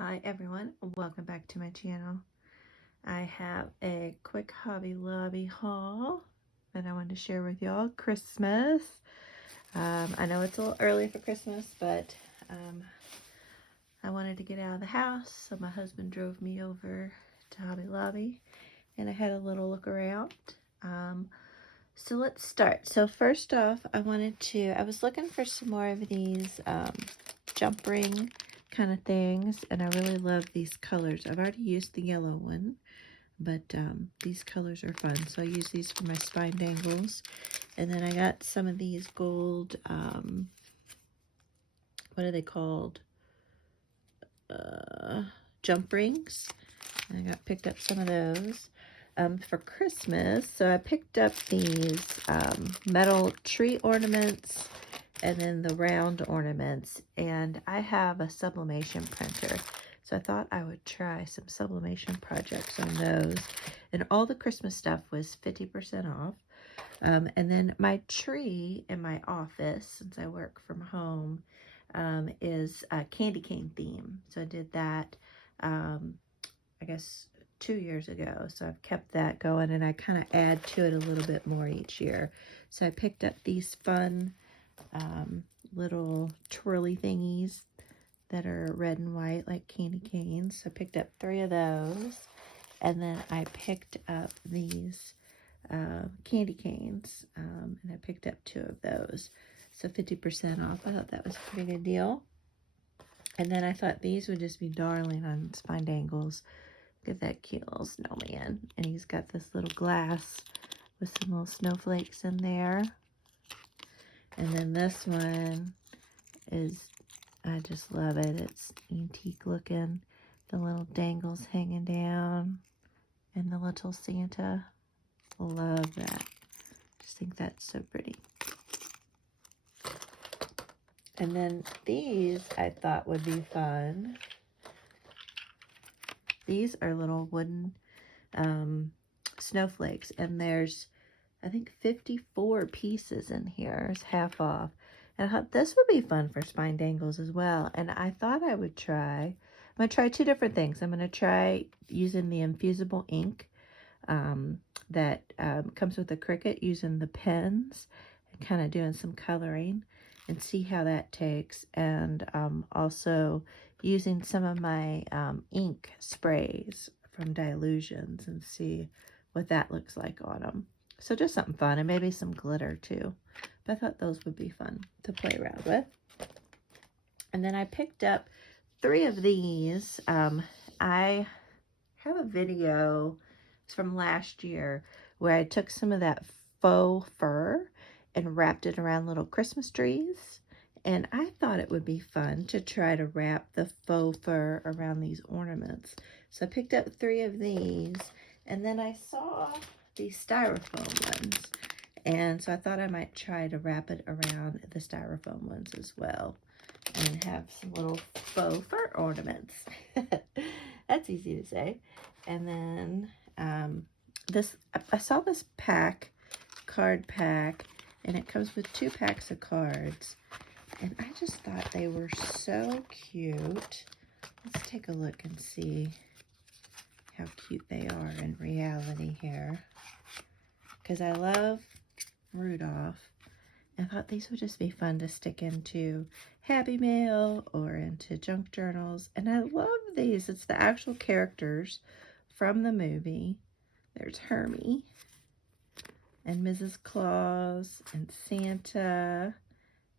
Hi everyone, welcome back to my channel. I have a quick Hobby Lobby haul that I wanted to share with y'all. Christmas. I know it's a little early for Christmas, but I wanted to get out of the house, so my husband drove me over to Hobby Lobby and I had a little look around. So let's start. So first off, I was looking for some more of these jump ring kind of things, and I really love these colors. I've already used the yellow one, but these colors are fun, so I use these for my spine dangles. And then I got some of these gold, what are they called? Jump rings. I picked up some of those for Christmas. So I picked up these metal tree ornaments and then the round ornaments. And I have a sublimation printer. So I thought I would try some sublimation projects on those. And all the Christmas stuff was 50% off. And then my tree in my office, since I work from home, is a candy cane theme. So I did that, I guess 2 years ago, so I've kept that going, and I kind of add to it a little bit more each year. So I picked up these fun little twirly thingies that are red and white like candy canes. So I picked up 3 of those, and then I picked up these candy canes, and I picked up 2 of those, so 50% off. I thought that was a pretty good deal. And then I thought these would just be darling on spine dangles. Look at that cute little snowman. And he's got this little glass with some little snowflakes in there. And then this one is, I just love it. It's antique looking. The little dangles hanging down. And the little Santa. Love that. Just think that's so pretty. And then these I thought would be fun. These are little wooden snowflakes, and there's, I think, 54 pieces in here. It's half off. And I thought this would be fun for spine dangles as well. And I thought I would try, I'm going to try 2 different things. I'm going to try using the infusible ink that comes with the Cricut, using the pens and kind of doing some coloring and see how that takes. And also using some of my ink sprays from Dylusions and see what that looks like on them. So just something fun, and maybe some glitter too. But I thought those would be fun to play around with. And then I picked up 3 of these. I have a video, it's from last year, where I took some of that faux fur and wrapped it around little Christmas trees. And I thought it would be fun to try to wrap the faux fur around these ornaments. So I picked up 3 of these, and then I saw these styrofoam ones. And so I thought I might try to wrap it around the styrofoam ones as well and have some little faux fur ornaments. That's easy to say. And then I saw this card pack, and it comes with 2 packs of cards. And I just thought they were so cute. Let's take a look and see how cute they are in reality here. Because I love Rudolph. I thought these would just be fun to stick into Happy Mail or into junk journals. And I love these. It's the actual characters from the movie. There's Hermie and Mrs. Claus and Santa.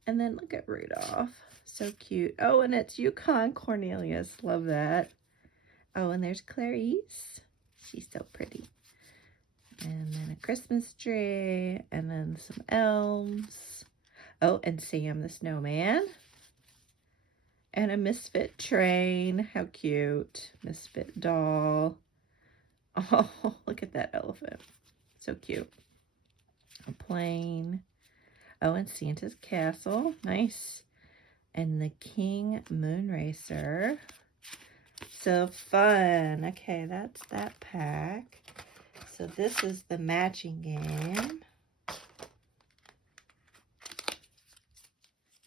And then look at Rudolph. So cute. Oh, and it's Yukon Cornelius. Love that. Oh, and there's Clarice. She's so pretty. And then a Christmas tree. And then some elms. Oh, and Sam the snowman. And a Misfit train. How cute. Misfit doll. Oh, look at that elephant. So cute. A plane. Oh, and Santa's castle. Nice. And the King Moonracer. So fun. Okay, that's that pack. So this is the matching game.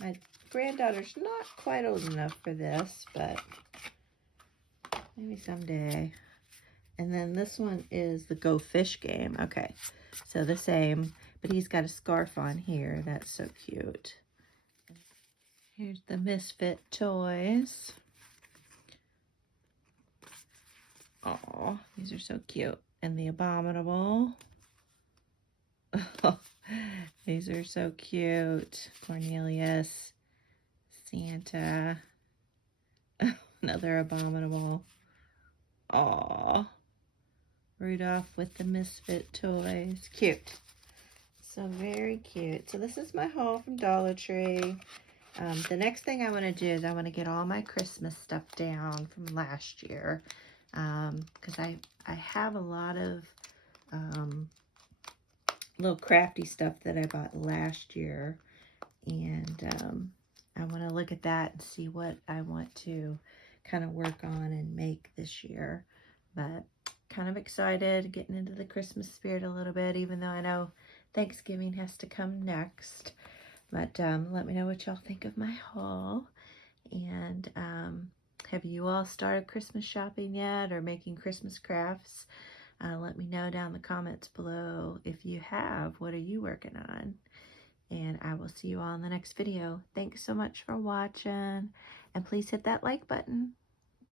My granddaughter's not quite old enough for this, but Maybe someday. And then this one is the Go Fish game. Okay, so the same, but he's got a scarf on here. That's so cute. Here's the Misfit toys. Oh, these are so cute. And the Abominable. These are so cute. Cornelius, Santa, another Abominable. Aw, Rudolph with the Misfit toys. Cute. So very cute. So this is my haul from Dollar Tree. The next thing I want to do is I want to get all my Christmas stuff down from last year. Because I have a lot of little crafty stuff that I bought last year. And I want to look at that and see what I want to kind of work on and make this year. But kind of excited, getting into the Christmas spirit a little bit, even though I know Thanksgiving has to come next. But let me know what y'all think of my haul. And have you all started Christmas shopping yet or making Christmas crafts? Let me know down in the comments below if you have. What are you working on? And I will see you all in the next video. Thanks so much for watching. And please hit that like button.